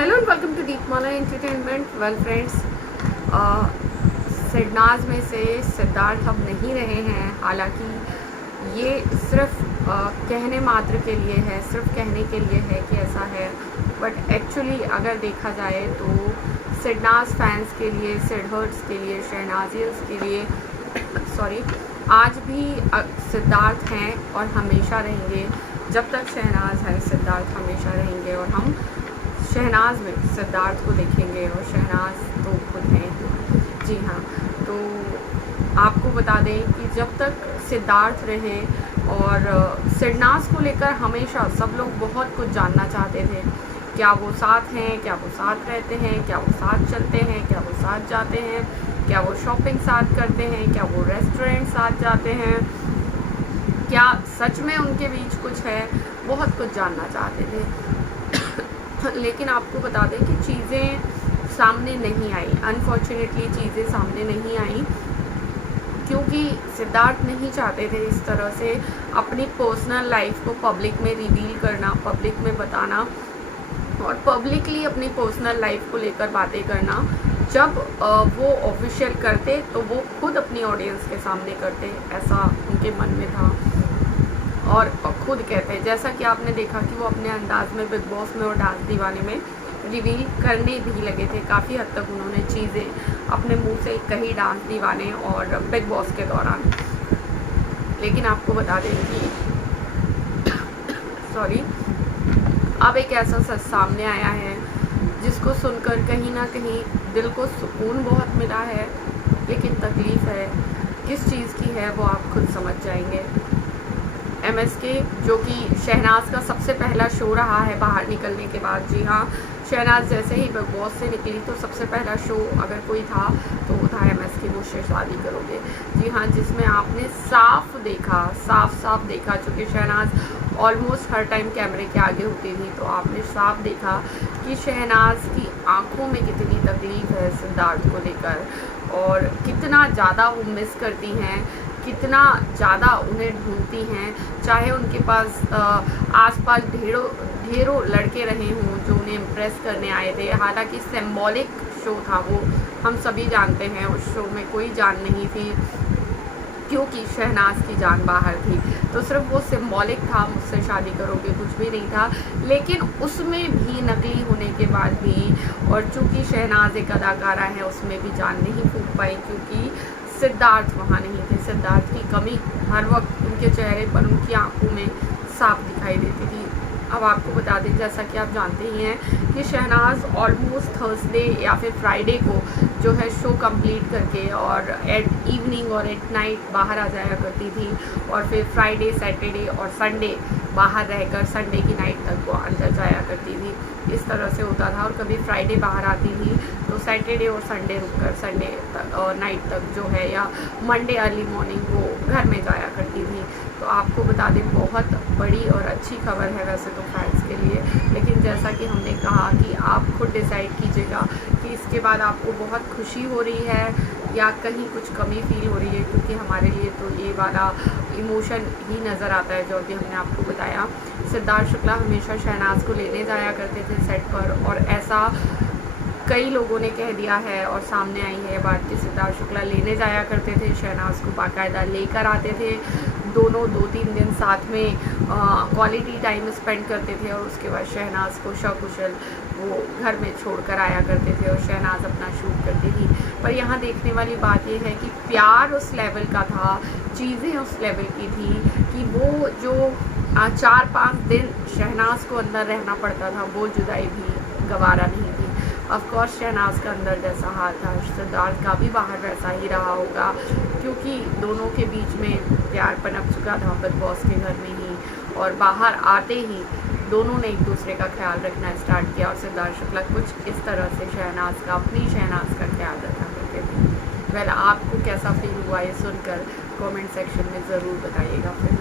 Hello and welcome to Deepmala entertainment. Well friends, SidNaaz में से सिद्धार्थ अब नहीं रहे हैं। हालांकि ये सिर्फ कहने मात्र के लिए है, सिर्फ कहने के लिए है कि ऐसा है, बट एक्चुअली अगर देखा जाए तो सिडनाज फैंस के लिए, सिडहर्ट्स के लिए, शहनाजियंस के लिए सॉरी आज भी सिद्धार्थ हैं और हमेशा रहेंगे। जब तक शहनाज है सिद्धार्थ हमेशा रहेंगे और हम शहनाज में सिद्धार्थ को देखेंगे और शहनाज तो खुद हैं ही। जी हाँ, तो आपको बता दें कि जब तक सिद्धार्थ रहे और शहनाज को लेकर हमेशा सब लोग बहुत कुछ जानना चाहते थे। क्या वो साथ हैं, क्या वो साथ रहते हैं, क्या वो साथ चलते हैं, क्या वो साथ जाते हैं, क्या वो शॉपिंग साथ करते हैं, क्या वो रेस्टोरेंट साथ जाते हैं, क्या सच में उनके बीच कुछ है। बहुत कुछ जानना चाहते थे लेकिन आपको बता दें कि चीज़ें सामने नहीं आई। अनफॉर्चुनेटली चीज़ें सामने नहीं आई क्योंकि सिद्धार्थ नहीं चाहते थे इस तरह से अपनी पर्सनल लाइफ को पब्लिक में रिवील करना, पब्लिक में बताना और पब्लिकली अपनी पर्सनल लाइफ को लेकर बातें करना। जब वो ऑफिशियल करते तो वो खुद अपनी ऑडियंस के सामने करते, ऐसा उनके मन में था और खुद कहते हैं। जैसा कि आपने देखा कि वो अपने अंदाज में बिग बॉस में और डांस दीवाने में रिवील करने भी लगे थे। काफ़ी हद तक उन्होंने चीज़ें अपने मुंह से कही डांस दीवाने और बिग बॉस के दौरान। लेकिन आपको बता दें कि सॉरी अब एक ऐसा सच सामने आया है जिसको सुनकर कहीं ना कहीं दिल को सुकून बहुत मिला है, लेकिन तकलीफ़ है किस चीज़ की है वो आप खुद समझ जाएंगे। MSK जो कि शहनाज का सबसे पहला शो रहा है बाहर निकलने के बाद। जी हाँ, शहनाज जैसे ही बिग बॉस से निकली तो सबसे पहला शो अगर कोई था तो वो था MSK मुझसे शादी करोगे। जी हाँ, जिसमें आपने साफ देखा, साफ देखा, चूँकि शहनाज ऑलमोस्ट हर टाइम कैमरे के आगे होती थी, तो आपने साफ देखा कि शहनाज की आंखों में कितनी तकलीफ़ है सिद्धार्थ को लेकर और कितना ज़्यादा वो मिस करती हैं, कितना ज़्यादा उन्हें ढूंढती हैं। चाहे उनके पास आसपास ढेरों लड़के रहे हों जो उन्हें इम्प्रेस करने आए थे। हालांकि सिंबॉलिक शो था वो, हम सभी जानते हैं उस शो में कोई जान नहीं थी क्योंकि शहनाज की जान बाहर थी, तो सिर्फ वो सिंबॉलिक था, मुझसे शादी करोगे कुछ भी नहीं था। लेकिन उसमें भी नकली होने के बाद भी, और चूँकि शहनाज एक अदाकारा है, उसमें भी जान नहीं फूंक पाई क्योंकि सिद्धार्थ वहाँ नहीं थे। सिद्धार्थ की कमी हर वक्त उनके चेहरे पर, उनकी आंखों में साफ दिखाई देती थी। अब आपको बता दें, जैसा कि आप जानते ही हैं कि शहनाज ऑलमोस्ट थर्सडे या फिर फ्राइडे को जो है शो कंप्लीट करके और एट इवनिंग और एट नाइट बाहर आ जाया करती थी और फिर फ्राइडे, सैटरडे और संडे बाहर रहकर संडे की नाइट तक वो अंदर जाया करती थी। इस तरह से होता था और कभी फ्राइडे बाहर आती थी तो सैटरडे और संडे रुककर संडे तक और नाइट तक जो है या मंडे अर्ली मॉर्निंग वो घर में जाया करती थी। तो आपको बता दें, बहुत बड़ी और अच्छी खबर है वैसे तो फैंस के लिए, लेकिन जैसा कि हमने कहा कि आप खुद डिसाइड कीजिएगा कि इसके बाद आपको बहुत खुशी हो रही है या कहीं कुछ कमी फील हो रही है, क्योंकि हमारे लिए तो ये वाला इमोशन ही नज़र आता है जो अभी हमने आपको बताया। सिद्धार्थ शुक्ला हमेशा शहनाज को लेने जाया करते थे सेट पर और ऐसा कई लोगों ने कह दिया है और सामने आई है बात कि सिद्धार्थ शुक्ला लेने जाया करते थे, शहनाज को बाकायदा लेकर आते थे, दोनों 2-3 दिन साथ में क्वालिटी टाइम स्पेंड करते थे और उसके बाद शहनाज को सकुशल वो घर में छोड़कर आया करते थे और शहनाज अपना शूट करती थी। पर यहाँ देखने वाली बात ये है कि प्यार उस लेवल का था, चीज़ें उस लेवल की थी कि वो जो 4-5 दिन शहनाज को अंदर रहना पड़ता था वो जुदाई भी गवारा नहीं थी। ऑफकोर्स शहनाज का अंदर जैसा हाल था सिद्धार्थ का भी बाहर वैसा ही रहा होगा, क्योंकि दोनों के बीच में प्यार पनप चुका था बिग बॉस के घर में ही और बाहर आते ही दोनों ने एक दूसरे का ख्याल रखना स्टार्ट किया और सिद्धार्थ शुक्ला कुछ इस तरह से शहनाज का, अपनी शहनाज का ख्याल रखा करते थे। वेल, आपको कैसा फील हुआ ये सुनकर कमेंट सेक्शन में ज़रूर बताइएगा। फिर